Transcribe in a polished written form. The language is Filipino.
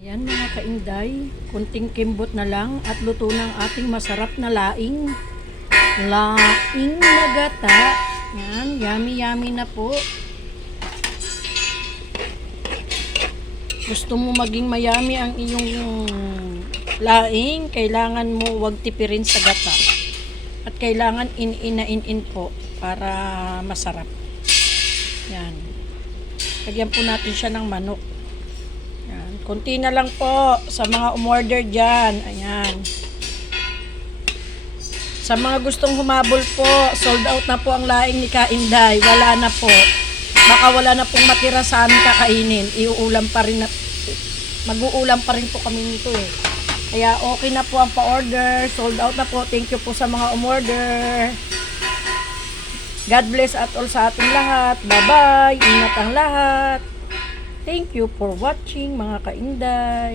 Ayan mga kainday, kunting kimbot na lang at luto ng ating masarap na laing. Laing na gata. Yan, yummy yummy na po. Gusto mo maging mayami ang iyong laing, kailangan mo wag tipirin sa gata. At kailangan in po para masarap. Yan. Lagyan po natin siya ng manok. Yan. Kunti na lang po sa mga umorder dyan. Ayan. Sa mga gustong humabol po, sold out na po ang laing ni Kainday. Wala na po. Baka wala na pong matira sa amin kakainin. Iuulam pa rin na, mag-uulam pa rin po kami nito eh. Kaya okay na po ang pa-order. Sold out na po. Thank you po sa mga umorder. God bless at all sa ating lahat. Bye-bye. Ingat ang lahat. Thank you for watching mga kainday.